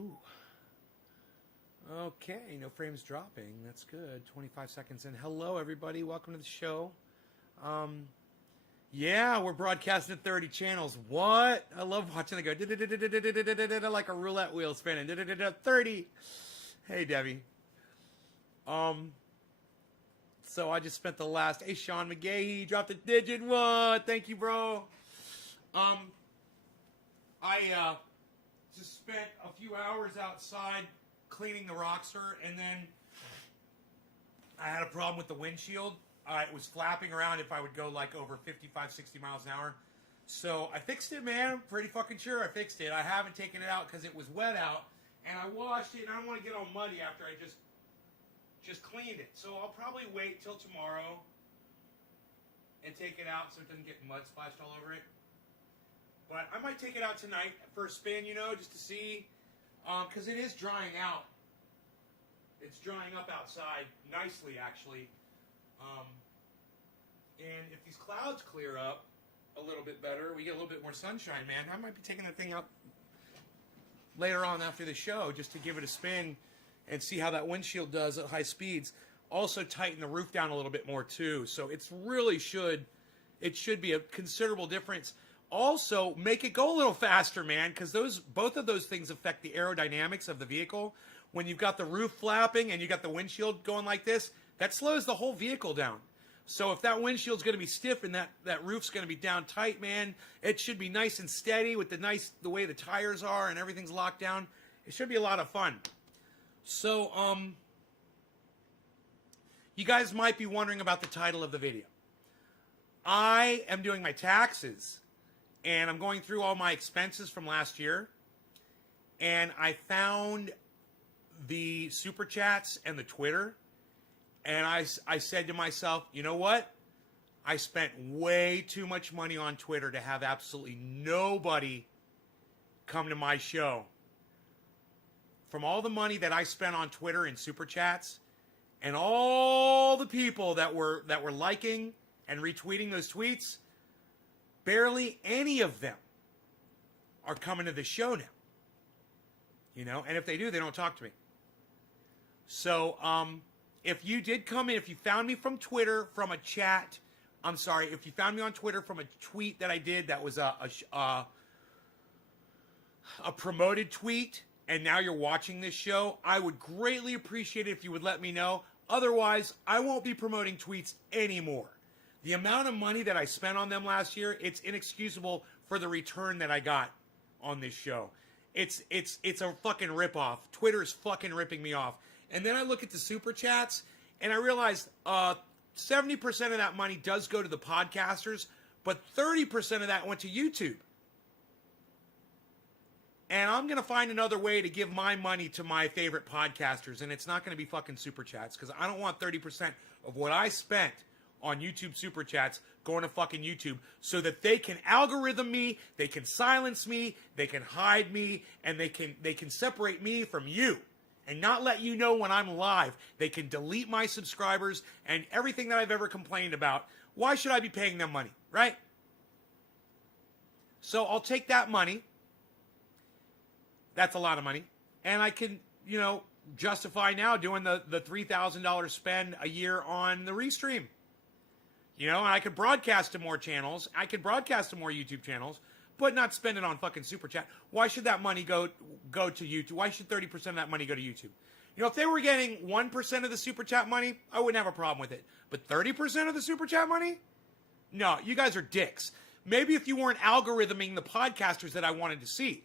Ooh. Okay, no frames dropping. That's good. 25 seconds in. Hello, everybody. Welcome to the show. Yeah, we're broadcasting at 30 channels. What? I love watching it go like a roulette wheel spinning. 30. Hey, Debbie. So I just spent the last. Hey, Sean McGahee dropped a digit one. Thank you, bro. I just spent a few hours outside cleaning the Rockster, and then I had a problem with the windshield. It was flapping around if I would go like over 55, 60 miles an hour. So I fixed it, man. I'm pretty fucking sure I fixed it. I haven't taken it out because it was wet out, and I washed it, and I don't want to get all muddy after I just cleaned it. So I'll probably wait till tomorrow and take it out so it doesn't get mud splashed all over it. But I might take it out tonight for a spin, you know, just to see, because it is drying out. It's drying up outside nicely, actually. And if these clouds clear up a little bit better, we get a little bit more sunshine, man. I might be taking the thing up later on after the show just to give it a spin and see how that windshield does at high speeds. Also tighten the roof down a little bit more too. So it should be a considerable difference. Also, make it go a little faster, man, because both of those things affect the aerodynamics of the vehicle. When you've got the roof flapping and you got the windshield going like this, that slows the whole vehicle down. So if that windshield's going to be stiff and that roof's going to be down tight, man, it should be nice and steady with the way the tires are and everything's locked down. It should be a lot of fun. So, you guys might be wondering about the title of the video. I am doing my taxes, and I'm going through all my expenses from last year, and I found the Super Chats and the Twitter, and I said to myself, you know what? I spent way too much money on Twitter to have absolutely nobody come to my show. From all the money that I spent on Twitter and Super Chats, and all the people that were liking and retweeting those tweets, barely any of them are coming to the show now. You know, and if they do, they don't talk to me. So, if you did come in, if you found me from Twitter, from a chat, if you found me on Twitter from a tweet that I did that was a promoted tweet, and now you're watching this show, I would greatly appreciate it if you would let me know. Otherwise, I won't be promoting tweets anymore. The amount of money that I spent on them last year, it's inexcusable for the return that I got on this show. It's a fucking ripoff. Twitter's fucking ripping me off. And then I look at the Super Chats, and I realize 70% of that money does go to the podcasters, but 30% of that went to YouTube. And I'm going to find another way to give my money to my favorite podcasters, and it's not going to be fucking Super Chats, because I don't want 30% of what I spent on YouTube Super Chats going to fucking YouTube so that they can algorithm me, they can silence me, they can hide me, and they can separate me from you and not let you know when I'm live. They can delete my subscribers and everything that I've ever complained about. Why should I be paying them money, right? So I'll take that money. That's a lot of money. And I can, justify now doing the $3,000 spend a year on the Restream. And I could broadcast to more channels. I could broadcast to more YouTube channels, but not spend it on fucking Super Chat. Why should that money go to YouTube? Why should 30% of that money go to YouTube? If they were getting 1% of the Super Chat money, I wouldn't have a problem with it. But 30% of the Super Chat money? No, you guys are dicks. Maybe if you weren't algorithming the podcasters that I wanted to see,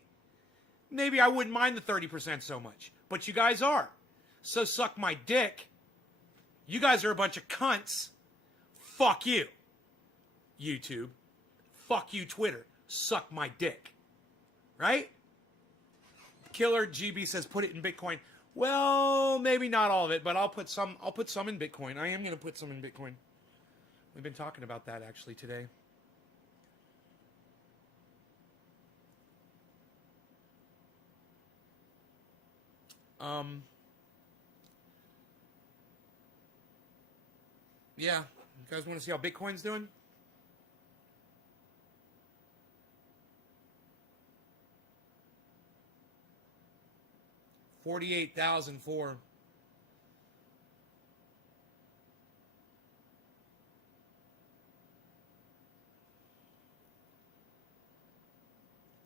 maybe I wouldn't mind the 30% so much. But you guys are. So suck my dick. You guys are a bunch of cunts. Fuck you, YouTube. Fuck you, Twitter. Suck my dick. Right? Killer GB says put it in Bitcoin. Well, maybe not all of it, but I'll put some in Bitcoin. I am going to put some in Bitcoin. We've been talking about that actually today. Yeah. You guys want to see how Bitcoin's doing? 48,004.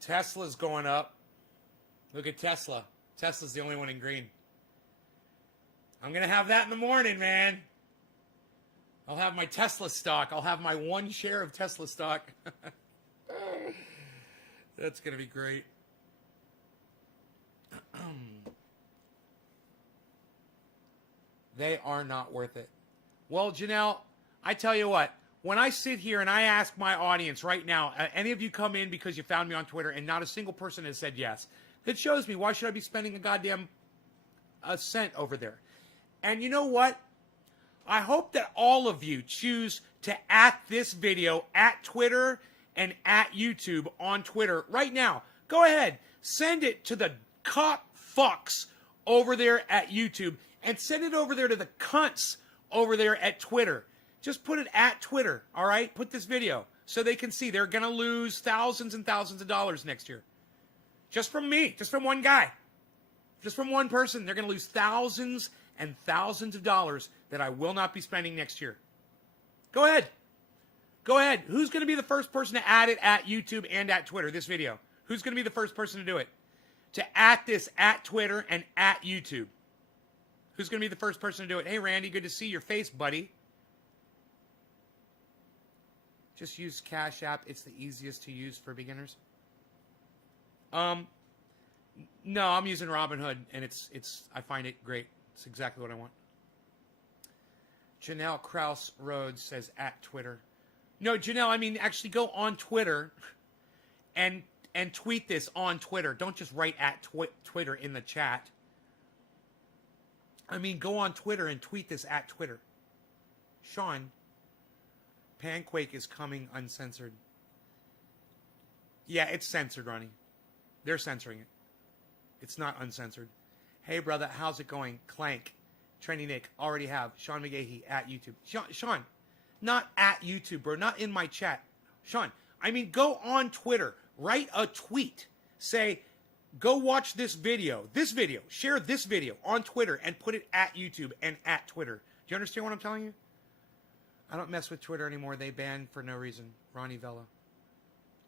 Tesla's going up. Look at Tesla. Tesla's the only one in green. I'm going to have that in the morning, man. I'll have my Tesla stock. I'll have my 1 share of Tesla stock. That's going to be great. They are not worth it. Well, Janelle, I tell you what. When I sit here and I ask my audience right now, any of you come in because you found me on Twitter and not a single person has said yes, that shows me why should I be spending a cent over there? And you know what? I hope that all of you choose to at this video at Twitter and at YouTube on Twitter right now. Go ahead. Send it to the cop fucks over there at YouTube and send it over there to the cunts over there at Twitter. Just put it at Twitter, all right? Put this video so they can see they're going to lose thousands and thousands of dollars next year. Just from me, just from one guy, just from one person. They're going to lose thousands and thousands of dollars that I will not be spending next year. Go ahead. Go ahead. Who's going to be the first person to add it at YouTube and at Twitter, this video? Who's going to be the first person to do it? To at this at Twitter and at YouTube. Who's going to be the first person to do it? Hey, Randy, good to see your face, buddy. Just use Cash App. It's the easiest to use for beginners. No, I'm using Robinhood, and I find it great. It's exactly what I want. Janelle Krause Rhodes says at Twitter. No, Janelle, I mean actually go on Twitter and tweet this on Twitter. Don't just write at Twitter in the chat. I mean, go on Twitter and tweet this at Twitter. Sean, Panquake is coming uncensored. Yeah, it's censored, Ronnie. They're censoring it. It's not uncensored. Hey, brother, how's it going? Clank, Trendy Nick, already have. Sean McGahee at YouTube. Sean, not at YouTube, bro. Not in my chat. Sean, I mean, go on Twitter. Write a tweet. Say, go watch this video. Share this video on Twitter and put it at YouTube and at Twitter. Do you understand what I'm telling you? I don't mess with Twitter anymore. They ban for no reason. Ronnie Vella.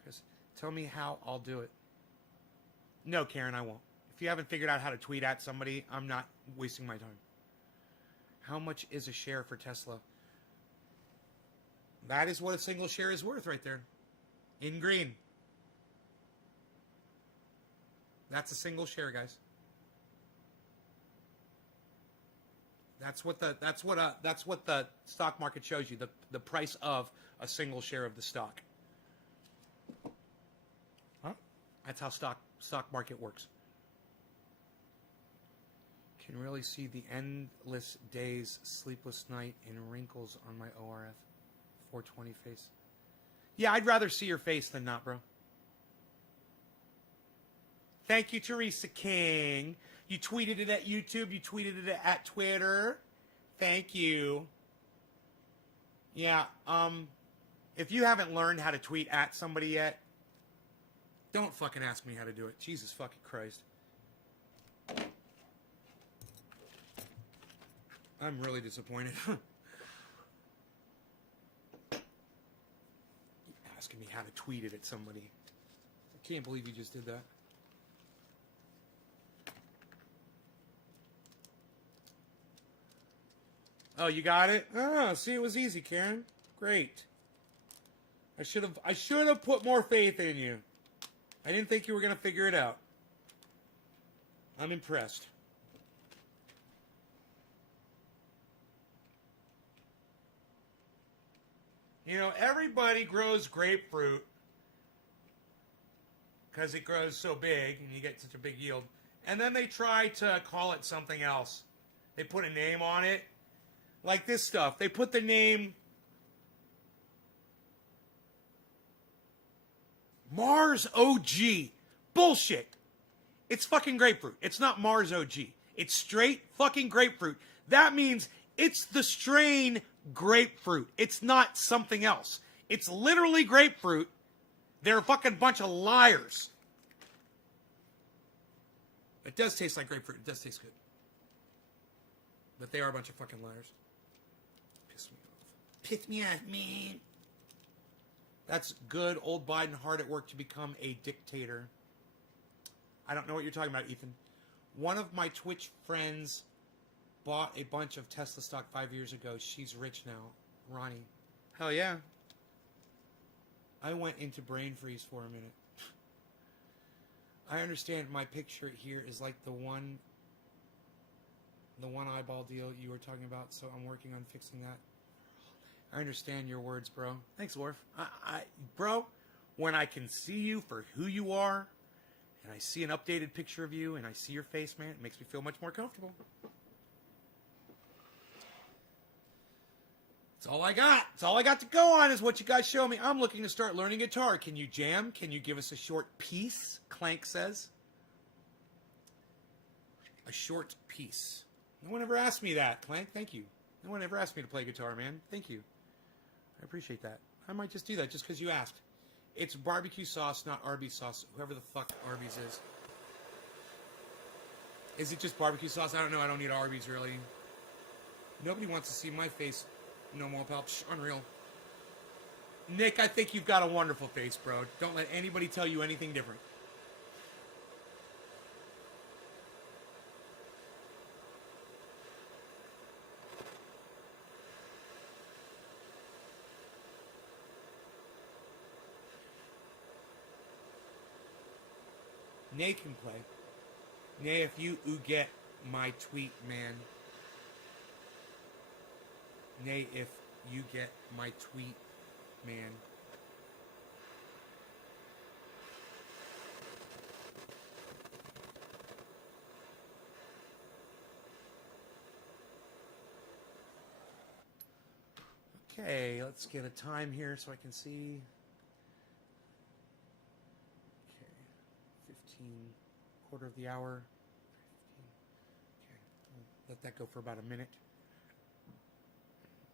Chris, tell me how I'll do it. No, Karen, I won't. If you haven't figured out how to tweet at somebody, I'm not wasting my time. How much is a share for Tesla? That is what a single share is worth right there. In green. That's a single share, guys. That's what the stock market shows you, the price of a single share of the stock. Huh? That's how stock market works. Can really see the endless days, sleepless night, and wrinkles on my ORF 420 face. Yeah, I'd rather see your face than not, bro. Thank you, Teresa King. You tweeted it at YouTube. You tweeted it at Twitter. Thank you. Yeah, if you haven't learned how to tweet at somebody yet, don't fucking ask me how to do it. Jesus fucking Christ. I'm really disappointed. Asking me how to tweet it at somebody. I can't believe you just did that. Oh, you got it? Oh, see, it was easy, Karen. Great. I should have put more faith in you. I didn't think you were going to figure it out. I'm impressed. You know, everybody grows grapefruit because it grows so big and you get such a big yield. And then they try to call it something else. They put a name on it. Like this stuff. They put the name Mars OG. Bullshit. It's fucking grapefruit. It's not Mars OG. It's straight fucking grapefruit. That means it's the strain grapefruit. It's not something else. It's literally grapefruit. They're a fucking bunch of liars. It does taste like grapefruit. It does taste good. But they are a bunch of fucking liars. Piss me off. Piss me off, man. That's good old Biden hard at work to become a dictator. I don't know what you're talking about, Ethan. One of my Twitch friends bought a bunch of Tesla stock 5 years ago. She's rich now. Ronnie. Hell yeah. I went into brain freeze for a minute. I understand my picture here is like the one eyeball deal you were talking about, so I'm working on fixing that. I understand your words, bro. Thanks, Worf. Bro, when I can see you for who you are, and I see an updated picture of you, and I see your face, man, it makes me feel much more comfortable. That's all I got. That's all I got to go on is what you guys show me. I'm looking to start learning guitar. Can you jam? Can you give us a short piece? Clank says. A short piece. No one ever asked me that, Clank. Thank you. No one ever asked me to play guitar, man. Thank you. I appreciate that. I might just do that just because you asked. It's barbecue sauce, not Arby's sauce. Whoever the fuck Arby's is. Is it just barbecue sauce? I don't know. I don't need Arby's, really. Nobody wants to see my face. No more, pal. Psh, unreal. Nick, I think you've got a wonderful face, bro. Don't let anybody tell you anything different. Nay can play. Nay, if you get my tweet, man. Nay, if you get my tweet, man. Okay, let's get a time here so I can see. Okay, 15, quarter of the hour. 15. Okay, let that go for about a minute.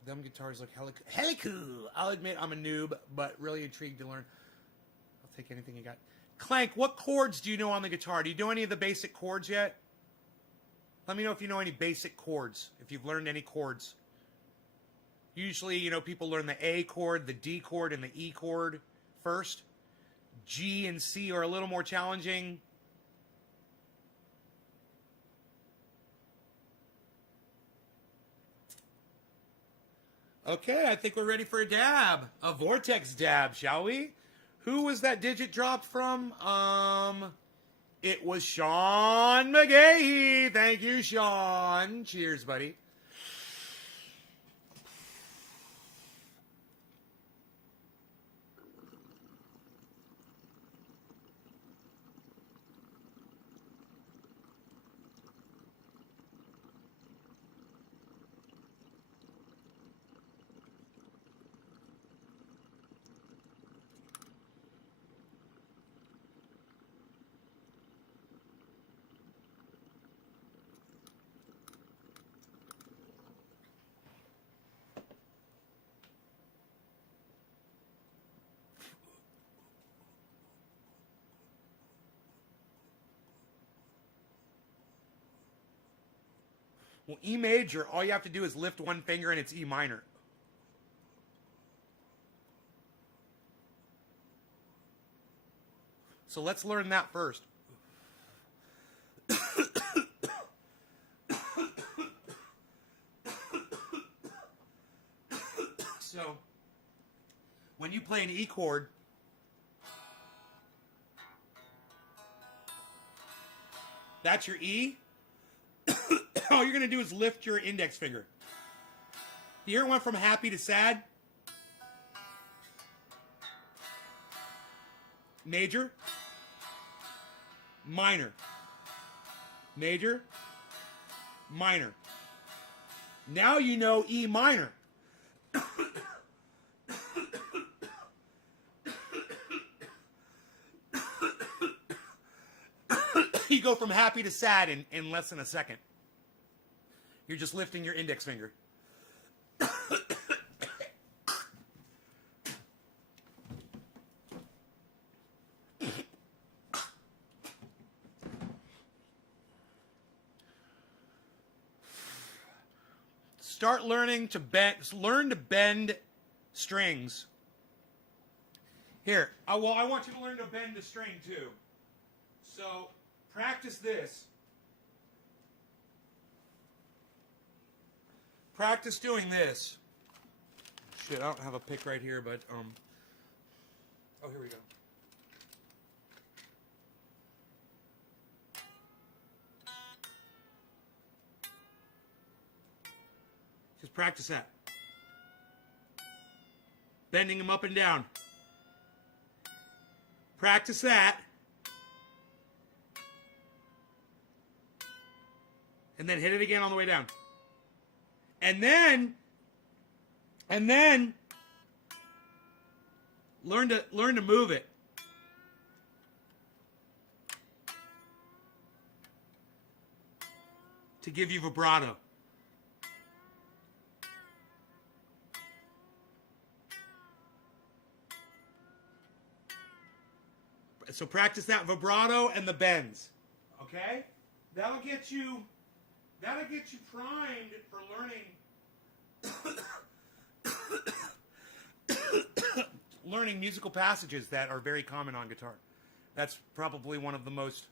Them guitars look hella cool. I'll admit I'm a noob, but really intrigued to learn. I'll take anything you got. Clank, what chords do you know on the guitar? Do you know any of the basic chords yet? Let me know if you know any basic chords, if you've learned any chords. Usually, you know, people learn the A chord, the D chord, and the E chord first. G and C are a little more challenging. Okay, I think we're ready for a dab. A vortex dab, shall we? Who was that digit dropped from? It was Sean McGahee. Thank you, Sean. Cheers, buddy. Well, E major, all you have to do is lift one finger and it's E minor. So let's learn that first. So, when you play an E chord, that's your E. All you're going to do is lift your index finger. You hear it went from happy to sad? Major. Minor. Major. Minor. Now you know E minor. You go from happy to sad in less than a second. You're just lifting your index finger. Start learning to learn to bend strings. Here, well, I want you to learn to bend the string too. So practice this. Practice doing this. Shit, I don't have a pick right here, but oh, here we go. Just practice that. Bending them up and down. Practice that. And then hit it again on the way down. And then learn to move it. To give you vibrato. So practice that vibrato and the bends. Okay? That'll get you primed for learning musical passages that are very common on guitar. That's probably one of the most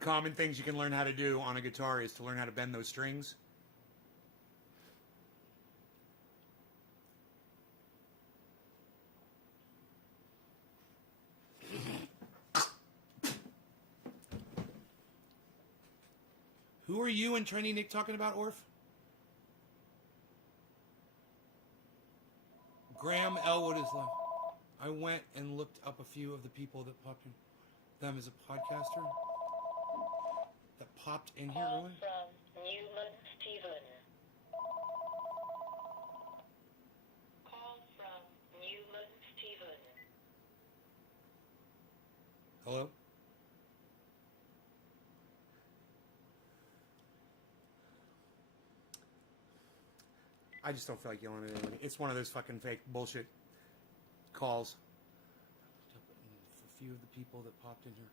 common things you can learn how to do on a guitar is to learn how to bend those strings. Who are you and Trendy Nick talking about, Orf? Graham Elwood is left. I went and looked up a few of the people that popped in. Them as a podcaster that popped in here earlier. From Newman Stephen. Call from Newman Stephen. Hello? I just don't feel like yelling at anybody. It's one of those fucking fake bullshit calls. A few of the people that popped in here.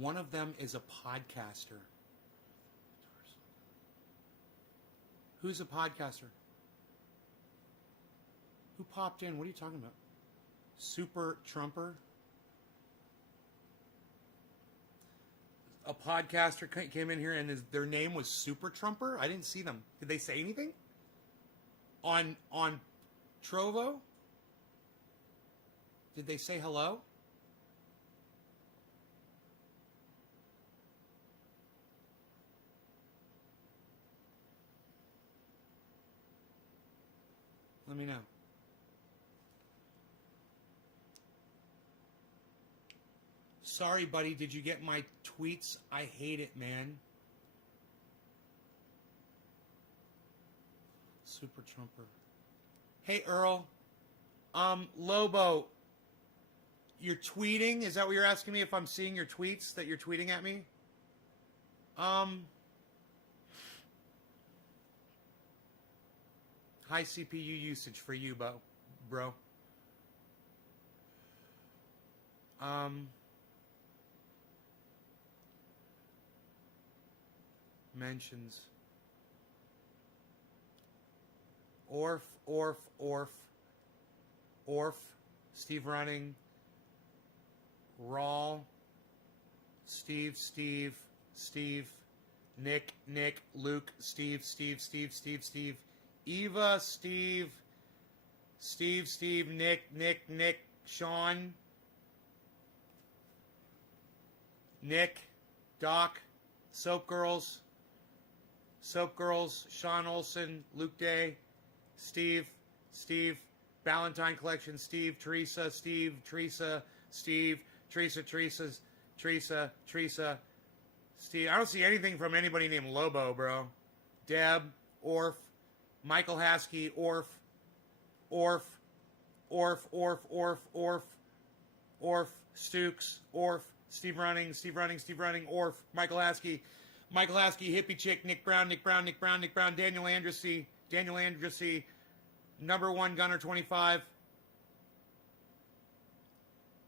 One of them is a podcaster. Who's a podcaster? Who popped in? What are you talking about? Super Trumper? A podcaster came in here and their name was Super Trumper? I didn't see them. Did they say anything? On Trovo? Did they say hello? Let me know. Sorry, buddy, did you get my tweets? I hate it, man. Super Trumper. Hey, Earl. Lobo, you're tweeting? Is that what you're asking me, if I'm seeing your tweets that you're tweeting at me? High CPU usage for you, bro. Mentions. Orf, Steve Running, Rawl, Steve, Nick, Luke, Steve, Eva, Steve, Nick, Sean, Nick, Doc, Soap Girls, Sean Olson, Luke Day, Steve, Valentine Collection, Teresa, Steve, Steve, I don't see anything from anybody named Lobo, bro. Deb, Orf, Michael Haskey, Orf, Stukes, Orf, Steve Running, Orf, Michael Haskey, Hippie Chick, Nick Brown, Daniel Andrusy, number one Gunner 25,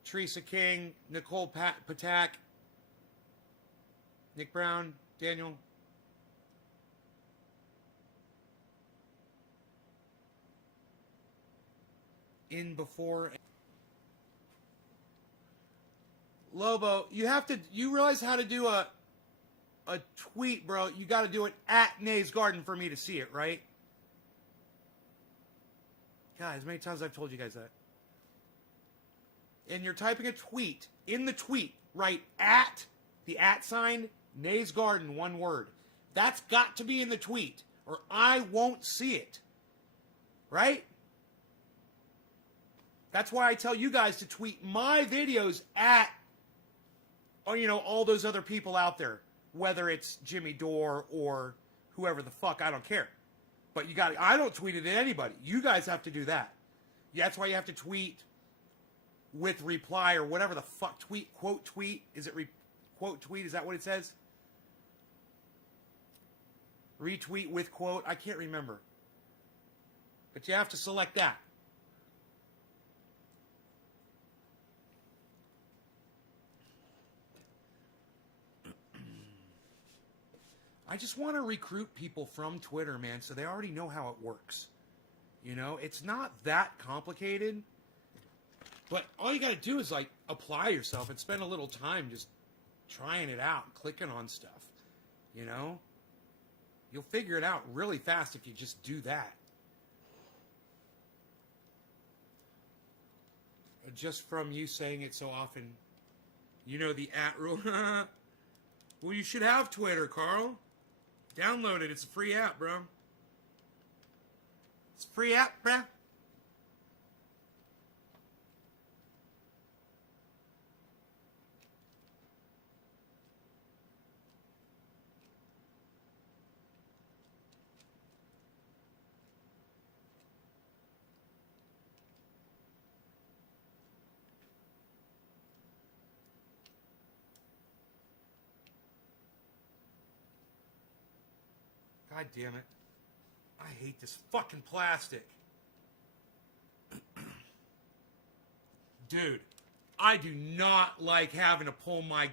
Teresa King, Nicole Patak, Nick Brown, Daniel. in before. Lobo, you realize how to do a tweet, bro. You got to do it at Nays Garden for me to see it, right? God, as many times as I've told you guys that. And you're typing a tweet. In the tweet, write at, the at sign, Nays Garden, one word. That's got to be in the tweet, or I won't see it. Right? That's why I tell you guys to tweet my videos at, all those other people out there. Whether it's Jimmy Dore or whoever the fuck, I don't care. But I don't tweet it at anybody. You guys have to do that. That's why you have to tweet with reply or whatever the fuck. Quote tweet. Is it quote tweet? Is that what it says? Retweet with quote. I can't remember. But you have to select that. I just want to recruit people from Twitter, man, so they already know how it works. It's not that complicated. But all you got to do is, apply yourself and spend a little time just trying it out, clicking on stuff. You'll figure it out really fast if you just do that. Just from you saying it so often, the at rule. Well, you should have Twitter, Carl. Download it. It's a free app, bro. It's a free app, bro. God damn it. I hate this fucking plastic. Dude, I do not like having to pull my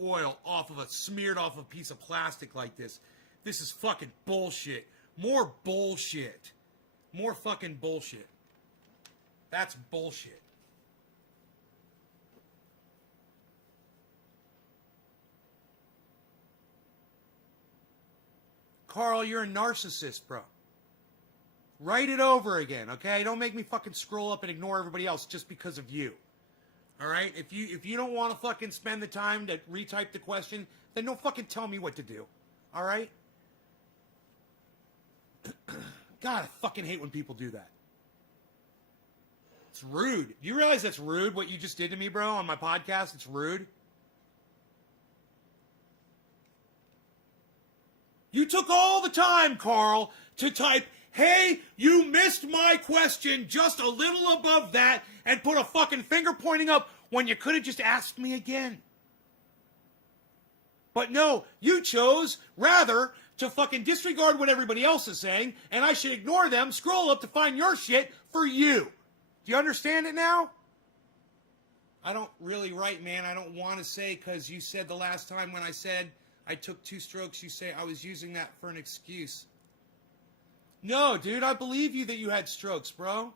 oil smeared off a piece of plastic like this. This is fucking bullshit. More bullshit. More fucking bullshit. That's bullshit. Carl, you're a narcissist, bro. Write it over again, okay? Don't make me fucking scroll up and ignore everybody else just because of you. All right? If you don't want to fucking spend the time to retype the question, then don't fucking tell me what to do. All right? God, I fucking hate when people do that. It's rude. Do you realize that's rude, what you just did to me, bro, on my podcast? It's rude. You took all the time, Carl, to type, hey, you missed my question just a little above that, and put a fucking finger pointing up when you could have just asked me again. But no, you chose, rather, to fucking disregard what everybody else is saying, and I should ignore them, scroll up to find your shit for you. Do you understand it now? I don't really write, man. I don't want to say, because you said the last time when I said I took 2 strokes, you say I was using that for an excuse. No, dude, I believe you that you had strokes, bro.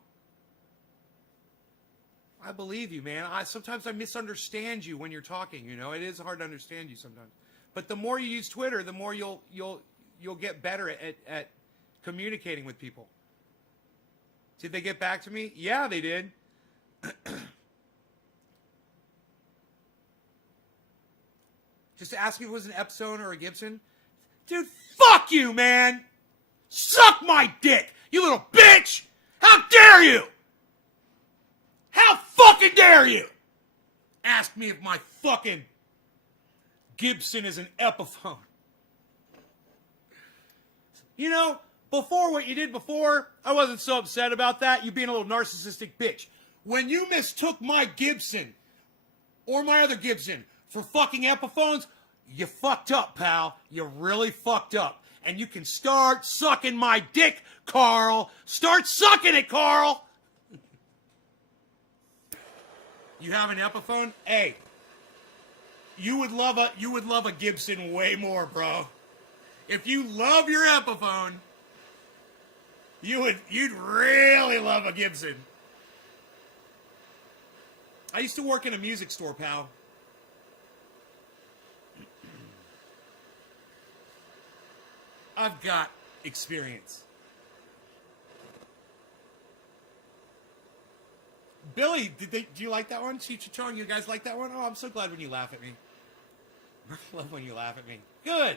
I believe you, man. Sometimes I misunderstand you when you're talking, It is hard to understand you sometimes. But the more you use Twitter, the more you'll get better at communicating with people. Did they get back to me? Yeah, they did. Just ask me if it was an Epson or a Gibson. Dude, fuck you, man! Suck my dick, you little bitch! How dare you! How fucking dare you! Ask me if my fucking Gibson is an Epiphone. Before what you did before, I wasn't so upset about that. You being a little narcissistic bitch. When you mistook my Gibson or my other Gibson for fucking Epiphones, you fucked up, pal. You really fucked up. And you can start sucking my dick, Carl. Start sucking it, Carl. You have an Epiphone? Hey, you would love a Gibson way more, bro. If you love your Epiphone, You'd really love a Gibson. I used to work in a music store, pal. I've got experience. Billy, do you like that one? Cheech and Chong, you guys like that one? Oh, I'm so glad when you laugh at me. I love when you laugh at me. Good.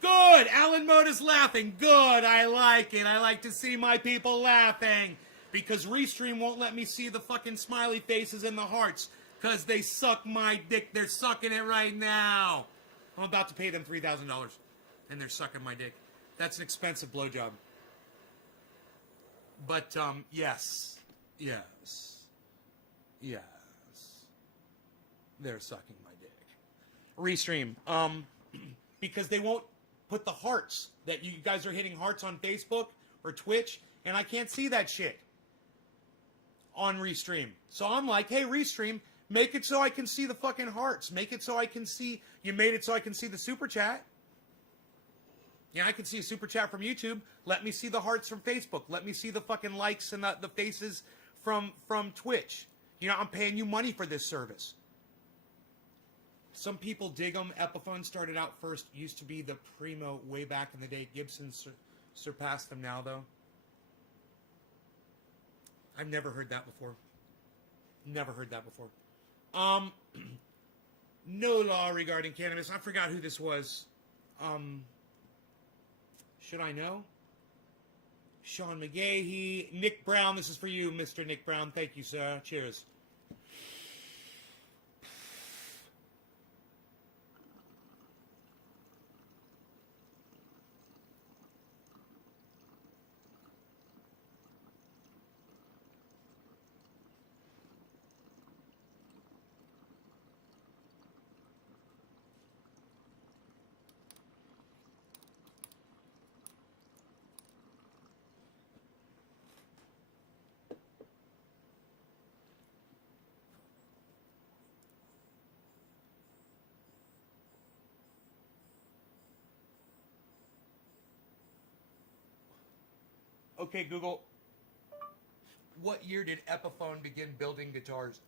Good. Alan Moda's laughing. Good. I like it. I like to see my people laughing. Because Restream won't let me see the fucking smiley faces and the hearts. Because they suck my dick. They're sucking it right now. I'm about to pay them $3,000. And they're sucking my dick. That's an expensive blowjob. But, yes. Yes. Yes. They're sucking my dick. Restream. Because they won't put the hearts that you guys are hitting hearts on Facebook or Twitch, and I can't see that shit on Restream. So I'm like, hey, Restream, make it so I can see the fucking hearts. Make it so I can see, you made it so I can see the super chat. Yeah, I can see a super chat from YouTube. Let me see the hearts from Facebook. Let me see the fucking likes and the faces from Twitch. You know, I'm paying you money for this service. Some people dig them. Epiphone started out first. Used to be the primo way back in the day. Gibson surpassed them now, though. I've never heard that before. Never heard that before. No law regarding cannabis. I forgot who this was. Should I know? Sean McGahee. Nick Brown. This is for you, Mr. Nick Brown. Thank you, sir. Cheers. Okay, Google. What year did Epiphone begin building guitars?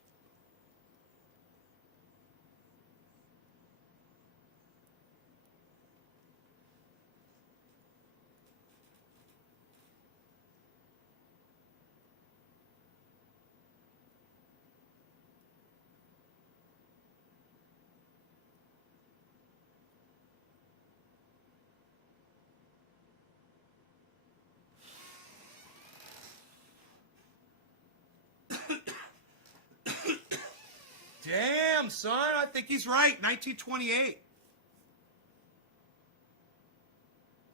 Damn, son, I think he's right. 1928.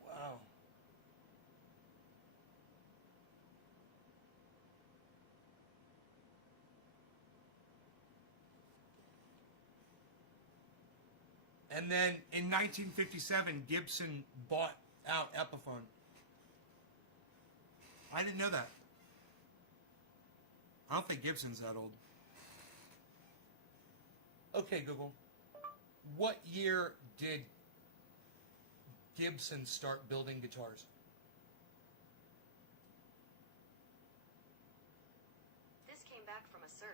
Wow. And then in 1957, Gibson bought out Epiphone. I didn't know that. I don't think Gibson's that old. Okay, Google. What year did Gibson start building guitars? This came back from a search.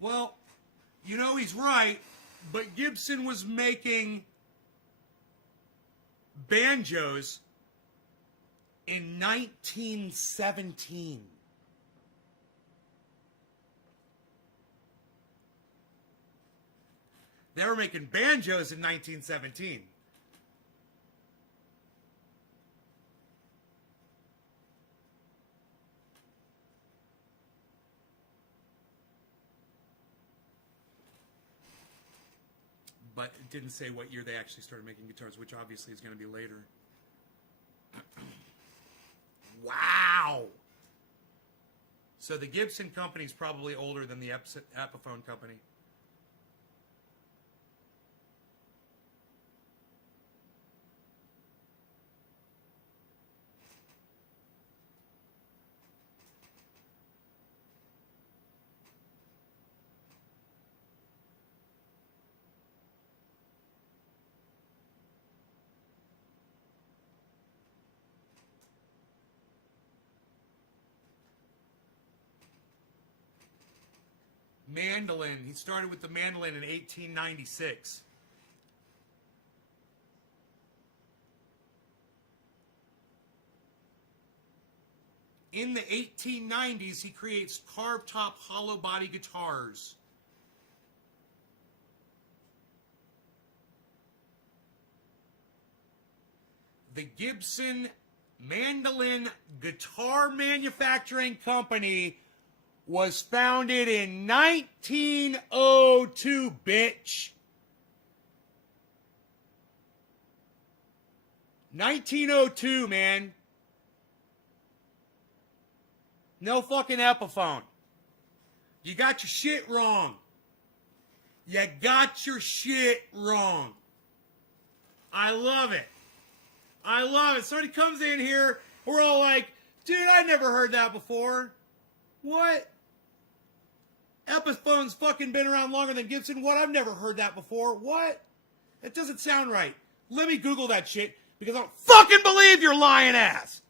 Well, you know he's right, but Gibson was making banjos in 1917. They were making banjos in 1917. But it didn't say what year they actually started making guitars, which obviously is going to be later. Wow! So the Gibson company is probably older than the Epiphone company. Mandolin. He started with the mandolin in 1896. In the 1890s, he creates carved top hollow body guitars. The Gibson Mandolin Guitar Manufacturing Company was founded in 1902, bitch. 1902, man. No fucking Epiphone. You got your shit wrong. You got your shit wrong. I love it. I love it. Somebody comes in here, we're all like, dude, I never heard that before. What? Epiphone's fucking been around longer than Gibson? What? I've never heard that before. What? That doesn't sound right. Let me Google that shit because I don't fucking believe your lying ass.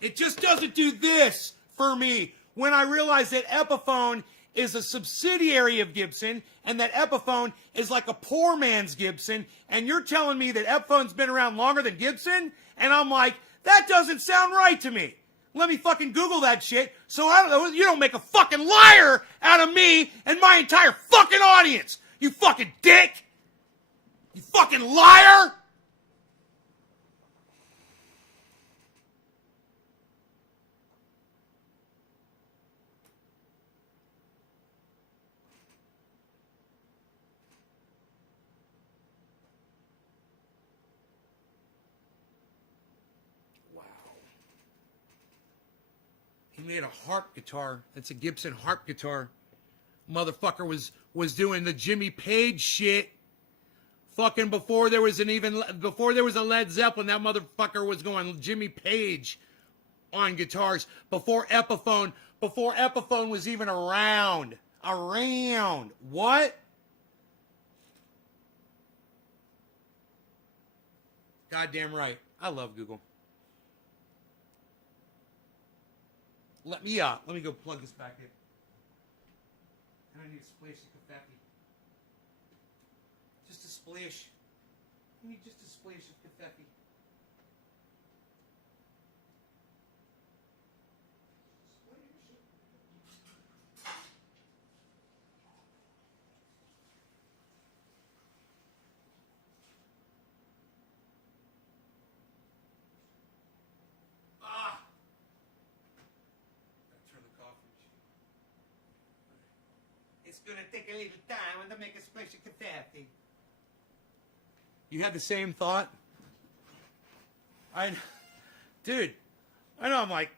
It just doesn't do this for me when I realize that Epiphone is a subsidiary of Gibson and that Epiphone is like a poor man's Gibson, and you're telling me that Epiphone's been around longer than Gibson? And I'm like, that doesn't sound right to me. Let me fucking Google that shit so I don't know, you don't make a fucking liar out of me and my entire fucking audience. You fucking dick. You fucking liar. He made a harp guitar. It's a Gibson harp guitar. Motherfucker was doing the Jimmy Page shit. Fucking before there was a Led Zeppelin, that motherfucker was going Jimmy Page on guitars. Before Epiphone was even around. What? Goddamn right. I love Google. Let me go plug this back in. And I need a splash of coffee. Just a splash. I need just a splash of coffee. It's gonna take a little time to make a splash of coffee. You had the same thought? Dude, I know. I'm like,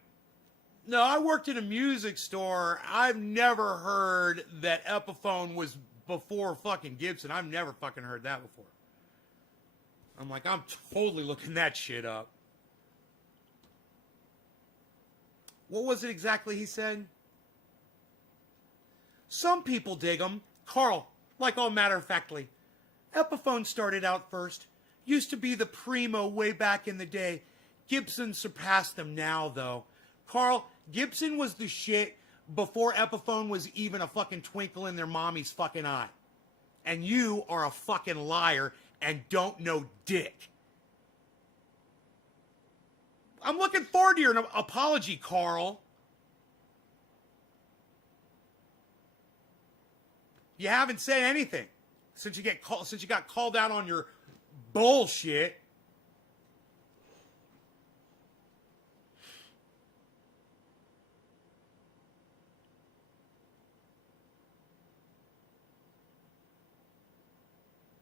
no, I worked in a music store. I've never heard that Epiphone was before fucking Gibson. I've never fucking heard that before. I'm like, I'm totally looking that shit up. What was it exactly he said? Some people dig them. Carl, like all matter-of-factly, Epiphone started out first. Used to be the primo way back in the day. Gibson surpassed them now, though. Carl, Gibson was the shit before Epiphone was even a fucking twinkle in their mommy's fucking eye. And you are a fucking liar and don't know dick. I'm looking forward to your apology, Carl. You haven't said anything since you got called out on your bullshit.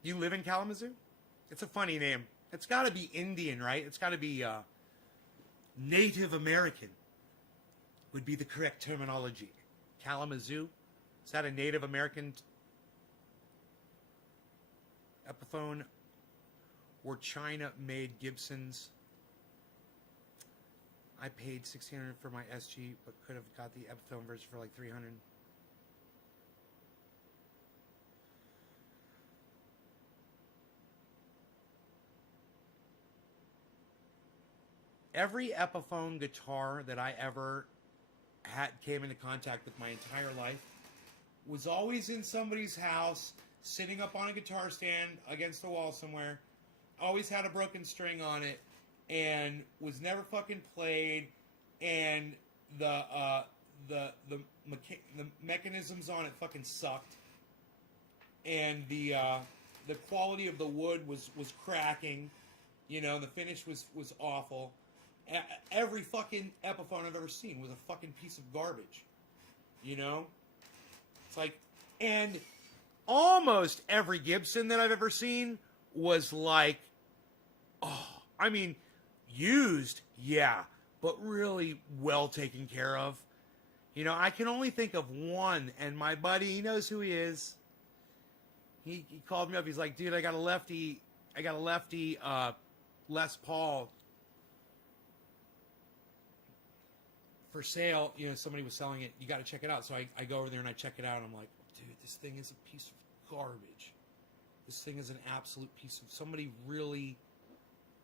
You live in Kalamazoo? It's a funny name. It's got to be Indian, right? It's got to be Native American would be the correct terminology. Kalamazoo? Is that a Native American Epiphone or China made Gibsons? I paid $1,600 for my SG, but could have got the Epiphone version for like $300. Every Epiphone guitar that I ever came into contact with my entire life was always in somebody's house, sitting up on a guitar stand against a wall somewhere. Always had a broken string on it, and was never fucking played. And the mechanisms on it fucking sucked. And the quality of the wood was cracking. You know, the finish was awful. Every fucking Epiphone I've ever seen was a fucking piece of garbage. You know? It's like, and almost every Gibson that I've ever seen was like, oh, I mean, used, yeah, but really well taken care of. You know, I can only think of one, and my buddy, he knows who he is. He called me up. He's like, dude, I got a lefty Les Paul for sale. You know, somebody was selling it. You got to check it out. So I go over there and I check it out. And I'm like, dude, this thing is a piece of garbage. This thing is an absolute piece of, somebody really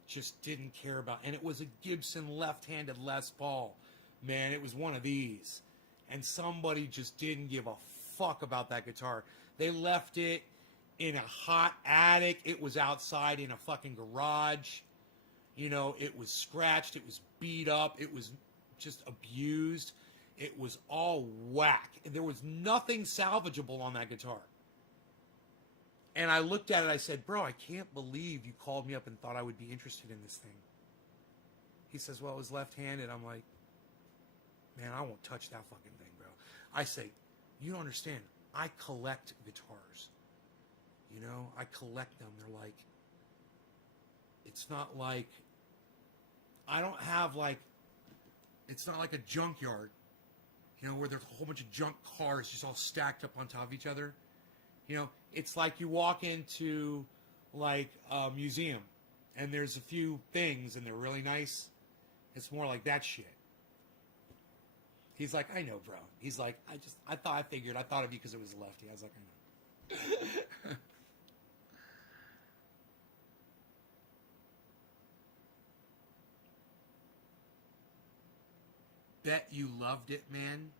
just didn't care about. And it was a Gibson left-handed Les Paul. Man, it was one of these. And somebody just didn't give a fuck about that guitar. They left it in a hot attic. It was outside in a fucking garage. You know, it was scratched. It was beat up. It was just abused. It was all whack. There was nothing salvageable on that guitar. And I looked at it. I said, bro, I can't believe you called me up and thought I would be interested in this thing. He says, well, it was left-handed. I'm like, man, I won't touch that fucking thing, bro. I say, you don't understand. I collect guitars. You know, I collect them. They're like, it's not like, I don't have like, it's not like a junkyard, you know, where there's a whole bunch of junk cars just all stacked up on top of each other. You know, it's like you walk into like a museum and there's a few things and they're really nice. It's more like that shit. He's like, I know, bro. He's like, I thought of you because it was a lefty. I was like, I know. Bet you loved it, man.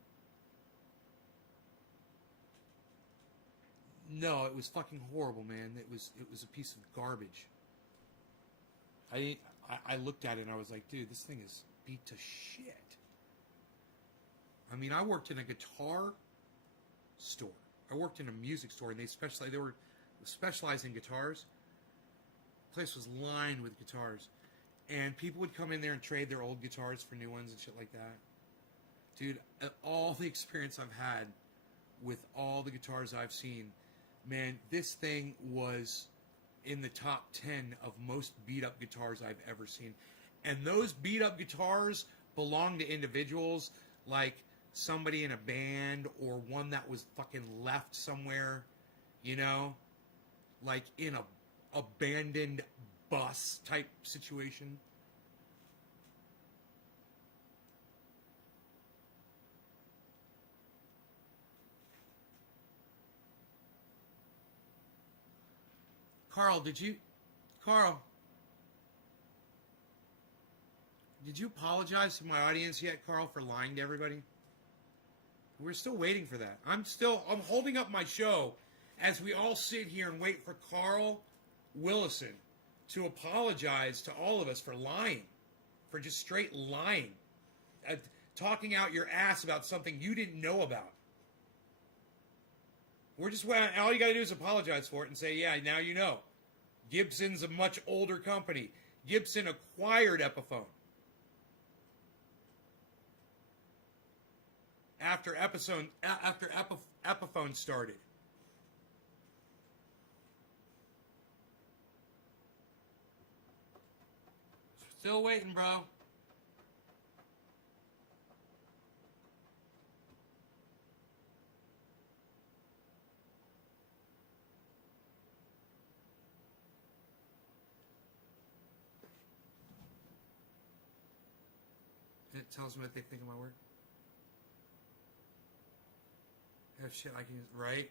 No, it was fucking horrible, man. It was a piece of garbage. I looked at it and I was like, dude, this thing is beat to shit. I mean, I worked in a guitar store. I worked in a music store, and they were specialized in guitars. The place was lined with guitars, and people would come in there and trade their old guitars for new ones and shit like that. Dude, all the experience I've had with all the guitars I've seen, man, this thing was in the top 10 of most beat-up guitars I've ever seen. And those beat-up guitars belong to individuals like somebody in a band or one that was fucking left somewhere, you know, like in a abandoned bus type situation. Carl, did you apologize to my audience yet, Carl, for lying to everybody? We're still waiting for that. I'm holding up my show as we all sit here and wait for Carl Willison to apologize to all of us for lying, for just straight lying, talking out your ass about something you didn't know about. We're just, all you got to do is apologize for it and say, yeah, now you know. Gibson's a much older company. Gibson acquired Epiphone after Epiphone started. Still waiting, bro. It tells me what they think of my work. Oh shit, I can, right?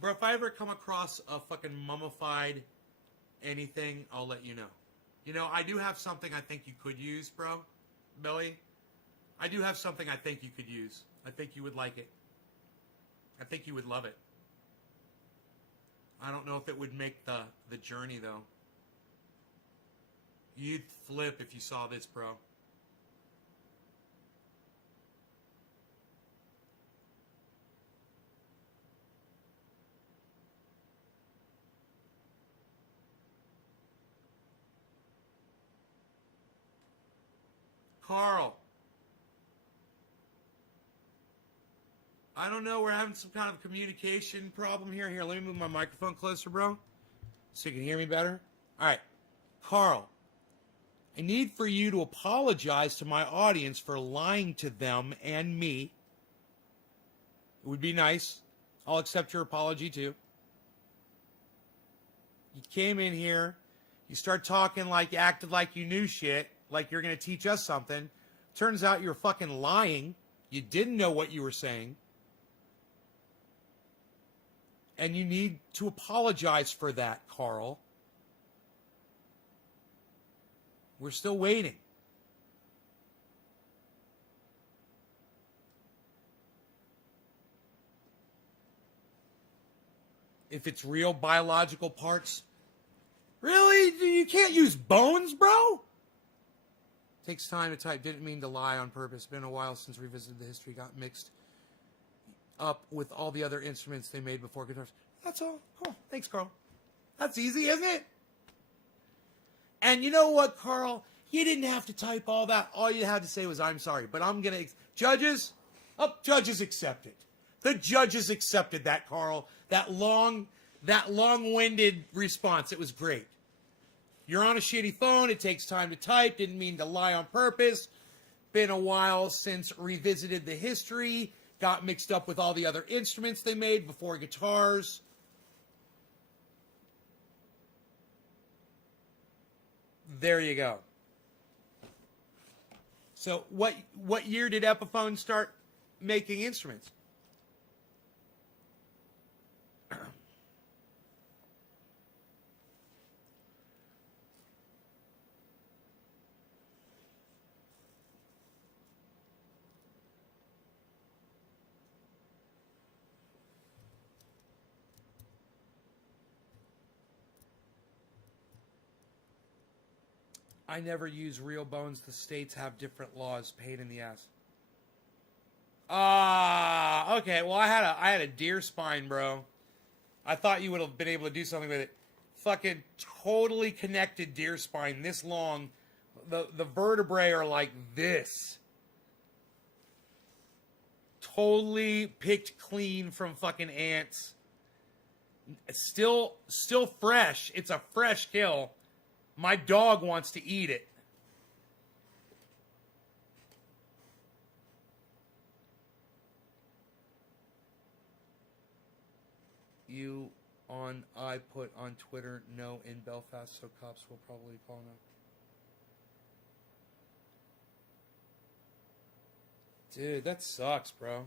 Bro, if I ever come across a fucking mummified anything, I'll let you know. You know, I do have something I think you could use, bro. Billy. I do have something I think you could use. I think you would like it. I think you would love it. I don't know if it would make the journey, though. You'd flip if you saw this, bro. Carl. I don't know. We're having some kind of communication problem here. Here, let me move my microphone closer, bro, so you can hear me better. All right. Carl, I need for you to apologize to my audience for lying to them and me. It would be nice. I'll accept your apology, too. You came in here. You start talking like, acted like you knew shit, like you're going to teach us something. Turns out you're fucking lying. You didn't know what you were saying. And you need to apologize for that, Carl. We're still waiting. If it's real biological parts. Really? You can't use bones, bro? Takes time to type. Didn't mean to lie on purpose. Been a while since revisited the history. Got mixed up with all the other instruments they made before guitars. That's all. Oh, thanks, Carl. That's easy, isn't it? And you know what, Carl? You didn't have to type all that. All you had to say was, I'm sorry. But I'm going to... Judges? Oh, judges accepted. The judges accepted that, Carl. That long-winded response. It was great. You're on a shitty phone. It takes time to type. Didn't mean to lie on purpose. Been a while since revisited the history. Got mixed up with all the other instruments they made before guitars. There you go. So what year did Epiphone start making instruments? I never use real bones. The states have different laws. Pain in the ass. Okay. Well, I had a deer spine, bro. I thought you would have been able to do something with it. Fucking totally connected deer spine, this long. The vertebrae are like this. Totally picked clean from fucking ants. Still fresh. It's a fresh kill. My dog wants to eat it. You on I put on Twitter no in Belfast, so cops will probably call now. Dude, that sucks, bro.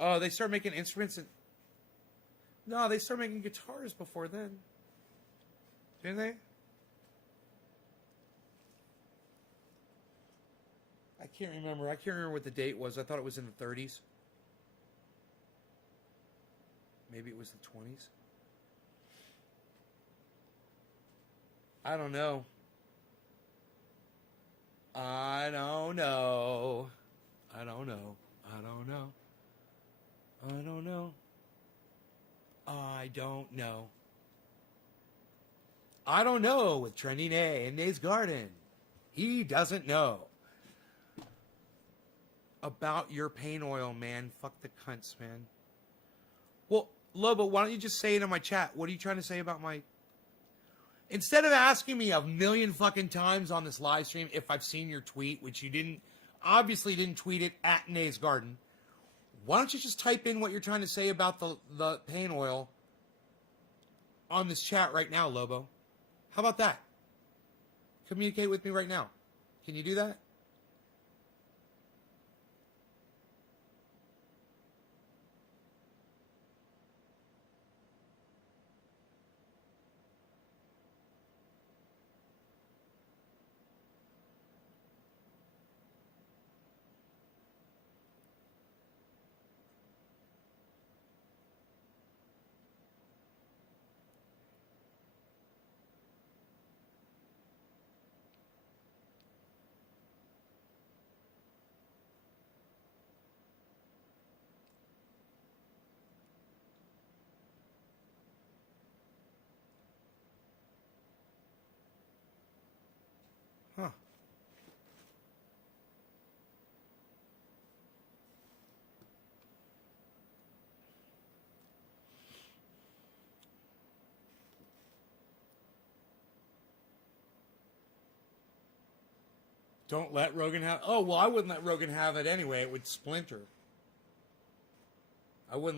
Oh, they start making instruments and... No, they start making guitars before then. Didn't they? I can't remember. I can't remember what the date was. I thought it was in the 30s. Maybe it was the 20s. I don't know. I don't know. I don't know. I don't know. I don't know. I don't know. I don't know with Trending A in Nate's Garden. He doesn't know. About your pain oil, man. Fuck the cunts, man. Well, Lobo, why don't you just say it in my chat? What are you trying to say about my... Instead of asking me a million fucking times on this live stream if I've seen your tweet, which you didn't, obviously didn't tweet it at Nate's Garden, why don't you just type in what you're trying to say about the pain oil on this chat right now, Lobo? How about that? Communicate with me right now. Can you do that? Don't let Rogan have. Oh well, I wouldn't let Rogan have it anyway. It would splinter. I wouldn't let